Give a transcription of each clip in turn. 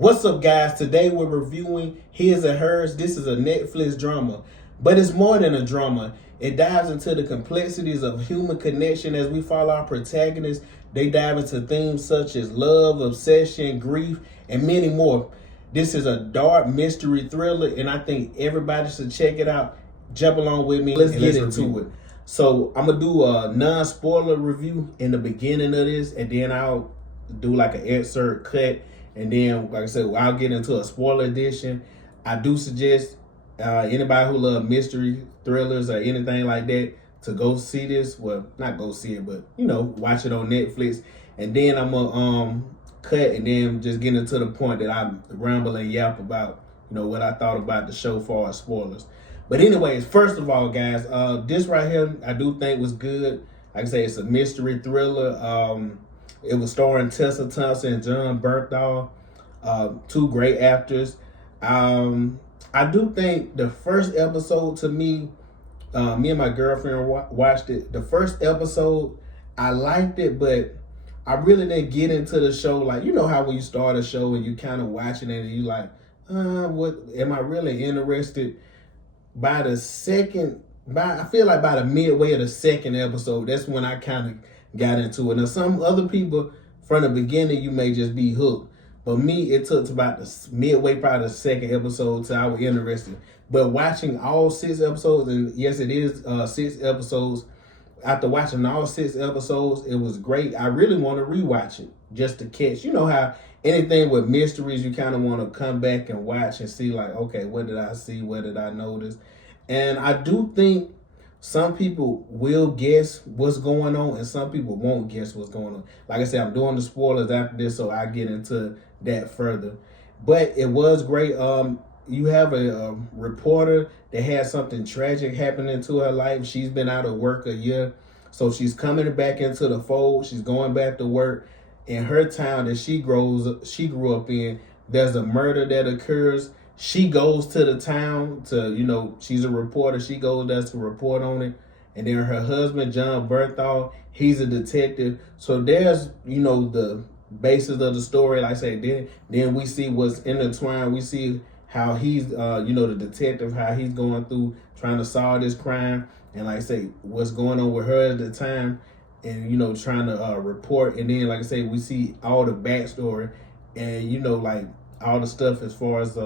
What's up, guys? Today we're reviewing His and Hers. This is a Netflix drama, but it's more than a drama. It dives into the complexities of human connection as we follow our protagonists. They dive into themes such as love, obsession, grief, and many more. This is a dark mystery thriller, and I think everybody should check it out. Jump along with me. Let's get into it. So I'm gonna do a non-spoiler review in the beginning of this, and then I'll do like an excerpt cut. And then, like I said, I'll get into a spoiler edition. I do suggest anybody who love mystery thrillers or anything like that to go see this. Well, not go see it, but watch it on Netflix. And then I'm gonna cut and then just get into the point that I ramble and yap about, what I thought about the show for as spoilers. But anyways, first of all, guys, this right here I do think was good. Like I say, it's a mystery thriller. It was starring Tessa Thompson and Jon Bernthal, two great actors. I do think the first episode, to me and my girlfriend watched it. The first episode, I liked it, but I really didn't get into the show. Like, you know how when you start a show and you kind of watching it and you like, what am I really interested? I feel like by the midway of the second episode, that's when I kind of got into it. Now, some other people from the beginning, you may just be hooked. But me, it took about the midway, probably the second episode till I was interested. But watching all 6 episodes, and yes, it is 6 episodes. After watching all 6 episodes, it was great. I really want to rewatch it just to catch. You know how anything with mysteries, you kind of want to come back and watch and see like, okay, what did I see? What did I notice? And I do think some people will guess what's going on and some people won't guess what's going on. Like I said, I'm doing the spoilers after this, so I get into that further. But it was great. You have a reporter that had something tragic happening to her life. She's been out of work a year, so she's coming back into the fold. She's going back to work. In her town that she grew up in, there's a murder that occurs. She goes to the town to, she's a reporter. She goes there to report on it. And then her husband, Jon Bernthal, he's a detective. So there's, the basis of the story. Like I say, then we see what's intertwined. We see how he's, the detective, how he's going through trying to solve this crime. And like I say, what's going on with her at the time and, trying to report. And then, like I say, we see all the backstory and, like all the stuff as far as,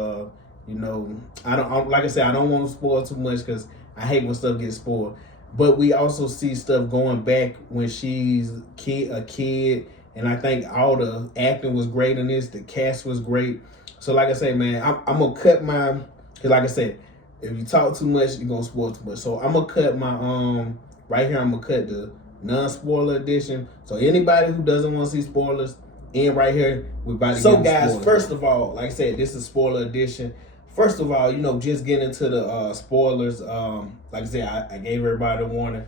I don't like I said, I don't want to spoil too much because I hate when stuff gets spoiled. But we also see stuff going back when she's a kid, and I think all the acting was great in this. The cast was great. So like I say, man, I'm gonna cut my, because like I said, if you talk too much, you're gonna spoil too much. So I'm gonna cut my right here. I'm gonna cut the non-spoiler edition. So anybody who doesn't want to see spoilers, and right here, we're about to get guys, spoilers. First of all, like I said, this is spoiler edition. First of all, just getting into the spoilers. Like I said, I gave everybody a warning.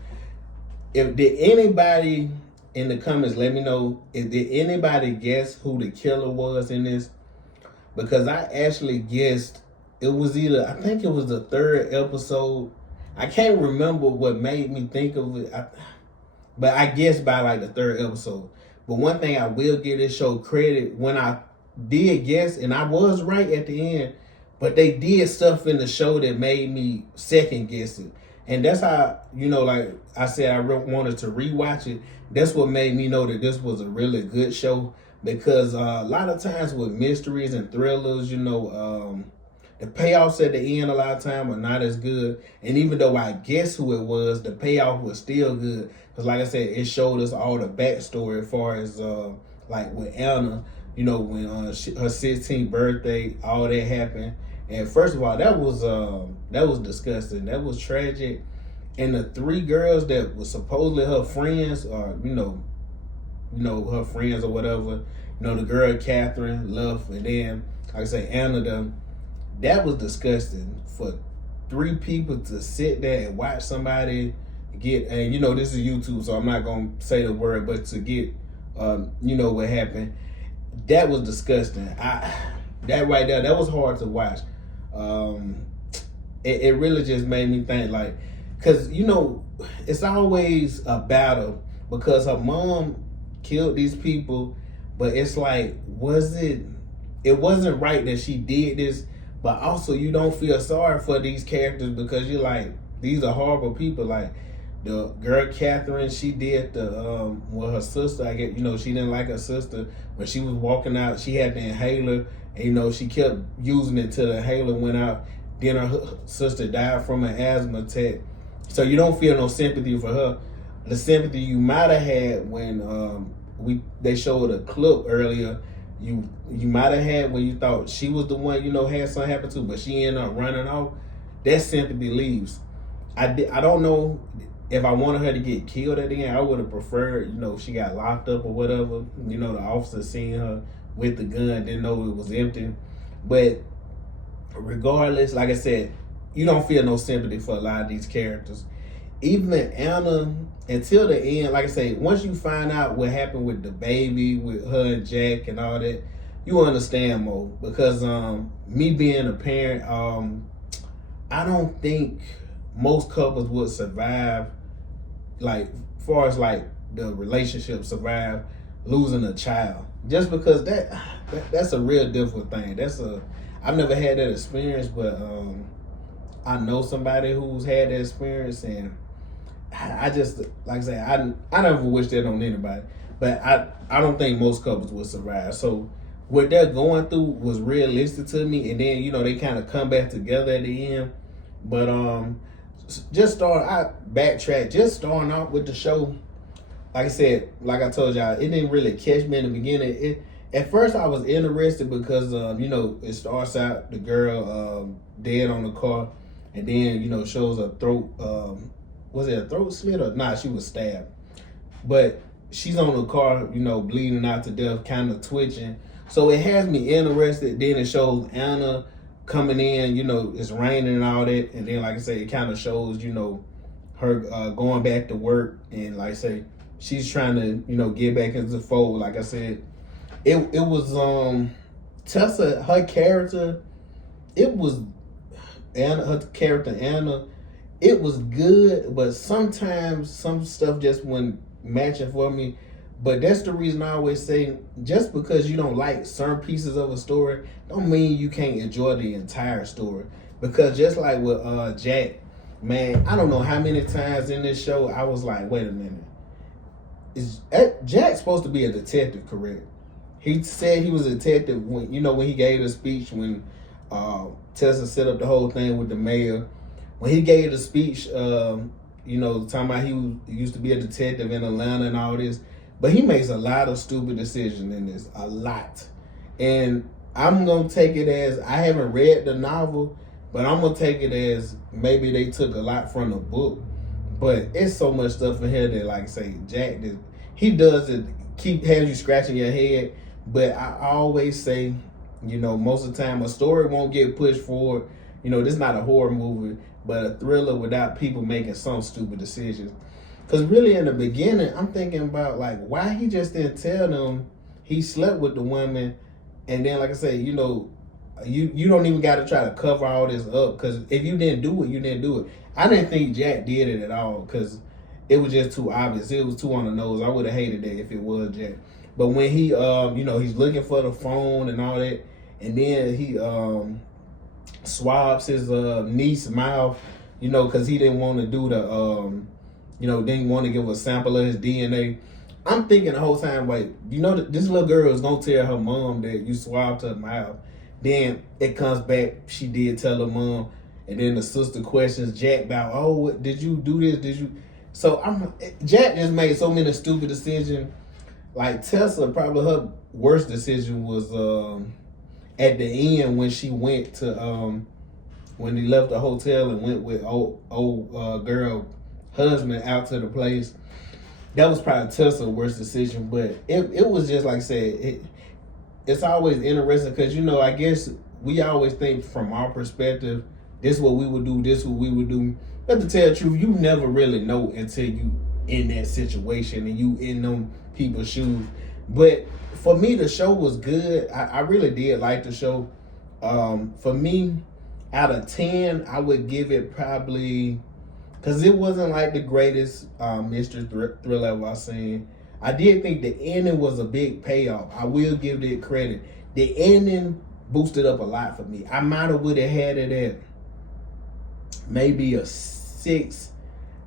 Did anybody in the comments let me know, did anybody guess who the killer was in this? Because I actually guessed it was I think it was the 3rd episode. I can't remember what made me think of it, but I guessed by like the 3rd episode. But one thing I will give this show credit, when I did guess, and I was right at the end, but they did stuff in the show that made me second guess it. And that's how, like I said, I wanted to rewatch it. That's what made me know that this was a really good show. Because a lot of times with mysteries and thrillers, the payoffs at the end a lot of time are not as good. And even though I guess who it was, the payoff was still good. Because like I said, it showed us all the backstory as far as like with Anna, when her 16th birthday, all that happened. And first of all, that was disgusting. That was tragic. And the 3 girls that were supposedly her friends, or her friends or whatever, the girl Catherine, Love, and then like I say, Anna, that was disgusting. For 3 people to sit there and watch somebody get, and this is YouTube, so I'm not gonna say the word, but to get, what happened, that was disgusting. That right there, that was hard to watch. It really just made me think, like, because it's always a battle because her mom killed these people, but it's like, was it it wasn't right that she did this, but also you don't feel sorry for these characters because you're like, these are horrible people. Like the girl Catherine, she did the well, her sister, I get, she didn't like her sister. When she was walking out, she had the inhaler, and she kept using it till the inhaler went out. Then her sister died from an asthma attack. So you don't feel no sympathy for her. The sympathy you might have had when they showed a clip earlier, you might have had when you thought she was the one had something happen to, but she ended up running off. That sympathy leaves. I don't know if I wanted her to get killed at the end. I would have preferred, if she got locked up or whatever. The officer seen her with the gun, didn't know it was empty. But regardless, like I said, you don't feel no sympathy for a lot of these characters. Even Anna, until the end, like I say, once you find out what happened with the baby, with her and Jack and all that, you understand more. Because me being a parent, I don't think most couples would survive, like, far as like the relationship survive losing a child. Just because that's a real difficult thing. I've never had that experience, but I know somebody who's had that experience, and I just, like I say, I never wish that on anybody, but I don't think most couples would survive. So what they're going through was realistic to me, and then they kind of come back together at the end. But just starting out with the show. Like I said, like I told y'all, it didn't really catch me in the beginning. At first I was interested because it starts out the girl dead on the car, and then shows a throat. Was it a throat slit or nah? She was stabbed, but she's on the car, bleeding out to death, kind of twitching. So it has me interested. Then it shows Anna coming in. It's raining and all that, and then like I say, it kind of shows her going back to work, and like I say, she's trying to get back into the fold. Like I said, it was Tessa, her character. It was her character Anna. It was good, but sometimes some stuff just wasn't matching for me. But that's the reason I always say, just because you don't like certain pieces of a story, don't mean you can't enjoy the entire story. Because just like with Jack, man, I don't know how many times in this show I was like, wait a minute. Is Jack supposed to be a detective, correct? He said he was a detective when he gave the speech when Tessa set up the whole thing with the mayor. When he gave the speech, talking about he used to be a detective in Atlanta and all this, but he makes a lot of stupid decisions in this, a lot. And I'm going to take it as, I haven't read the novel, but I'm going to take it as maybe they took a lot from the book. But it's so much stuff in here that, like I say, Jack, he does it, has you scratching your head. But I always say, most of the time a story won't get pushed forward. This is not a horror movie, but a thriller without people making some stupid decisions. Because really in the beginning, I'm thinking about like why he just didn't tell them he slept with the woman. And then, like I say, you don't even got to try to cover all this up, because if you didn't do it, you didn't do it. I didn't think Jack did it at all because it was just too obvious. It was too on the nose. I would have hated that if it was Jack. But when he, he's looking for the phone and all that, and then he swabs his niece's mouth, because he didn't want to do the, didn't want to give a sample of his DNA. I'm thinking the whole time, wait, this little girl is going to tell her mom that you swabbed her mouth. Then it comes back, she did tell her mom, and then the sister questions Jack about, oh, did you do this? Did you? So Jack just made so many stupid decisions. Like Tessa, probably her worst decision was at the end when she went to when he left the hotel and went with old girl husband out to the place. That was probably Tessa's worst decision. But it was just like I said, it's always interesting because I guess we always think from our perspective, this is what we would do, this is what we would do. But to tell the truth, you never really know until you in that situation and you in them people's shoes. But for me, the show was good. I really did like the show. For me, out of 10, I would give it probably, because it wasn't like the greatest mystery thriller I've seen. I did think the ending was a big payoff. I will give it credit. The ending boosted up a lot for me. I might have would have had it at maybe a 6.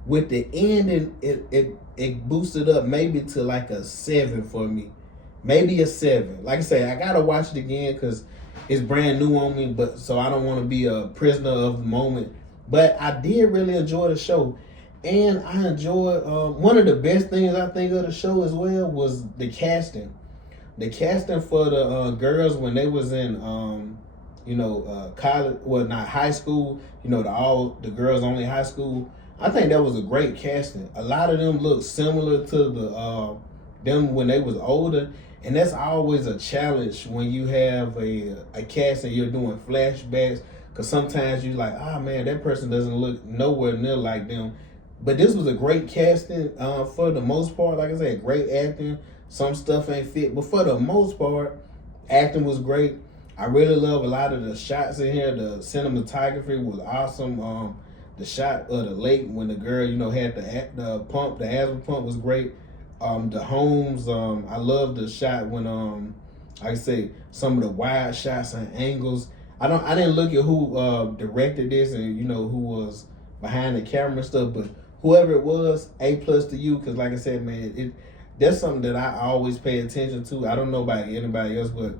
With the ending, it boosted up maybe to like a 7 for me. Maybe a 7. Like I say, I gotta watch it again because it's brand new on me, but so I don't want to be a prisoner of the moment. But I did really enjoy the show. And I enjoyed one of the best things I think of the show as well was the casting. The casting for the girls when they was in college, well, not high school, the girls only high school. I think that was a great casting. A lot of them look similar to the them when they was older, and that's always a challenge when you have a cast and you're doing flashbacks, because sometimes you like, man, that person doesn't look nowhere near like them. But this was a great casting for the most part. Like I said, great acting. Some stuff ain't fit, but for the most part, acting was great. I really love a lot of the shots in here. The cinematography was awesome. The shot of the lake when the girl, had the pump, the asthma pump was great. The homes, I love the shot when, like I say, some of the wide shots and angles. I didn't look at who directed this and who was behind the camera and stuff, but whoever it was, A+ to you, because like I said, man, that's something that I always pay attention to. I don't know about anybody else, but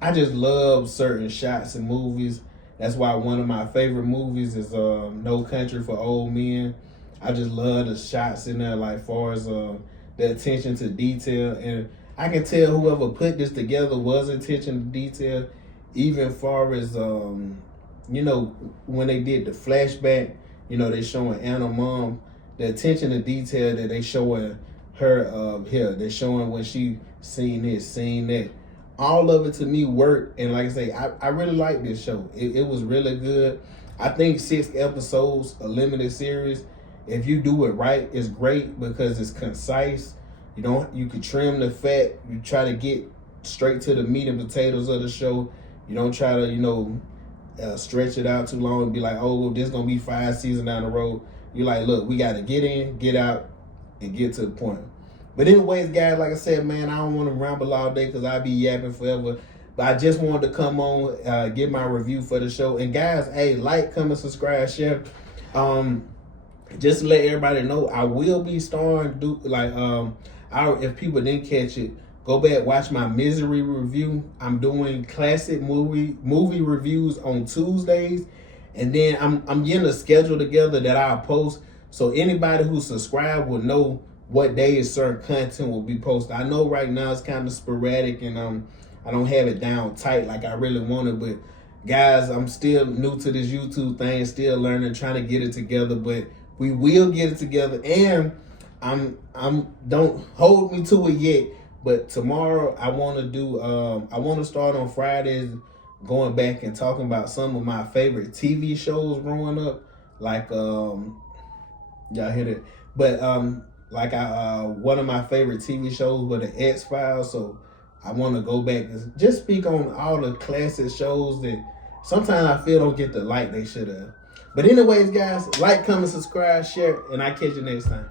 I just love certain shots in movies. That's why one of my favorite movies is No Country for Old Men. I just love the shots in there, like far as the attention to detail. And I can tell whoever put this together was attention to detail, even far as, when they did the flashback, they showing Anna mom, the attention to detail that they showing her here. They're showing when she seen this, seen that. All of it to me worked, and like I say, I really like this show. It was really good. I think 6 episodes, a limited series. If you do it right, it's great because it's concise. You can trim the fat. You try to get straight to the meat and potatoes of the show. You don't try to stretch it out too long and be like, oh, this is gonna be 5 seasons down the road. You're like, look, we got to get in, get out, and get to the point. But anyways, guys, like I said, man, I don't want to ramble all day because I'll be yapping forever. But I just wanted to come on, give my review for the show. And guys, hey, like, comment, subscribe, share. Just to let everybody know, I will be starting if people didn't catch it, go back, watch my Misery review. I'm doing classic movie reviews on Tuesdays. And then I'm getting a schedule together that I'll post. So anybody who subscribed will know what days certain content will be posted. I know right now it's kind of sporadic and I don't have it down tight like I really wanted, but guys, I'm still new to this YouTube thing, still learning, trying to get it together, but we will get it together. And don't hold me to it yet, but tomorrow I want to start on Fridays going back and talking about some of my favorite TV shows growing up, like y'all hear that, but one of my favorite TV shows were the X-Files, so I want to go back and just speak on all the classic shows that sometimes I feel don't get the light they should have. But anyways, guys, like, comment, subscribe, share, and I'll catch you next time.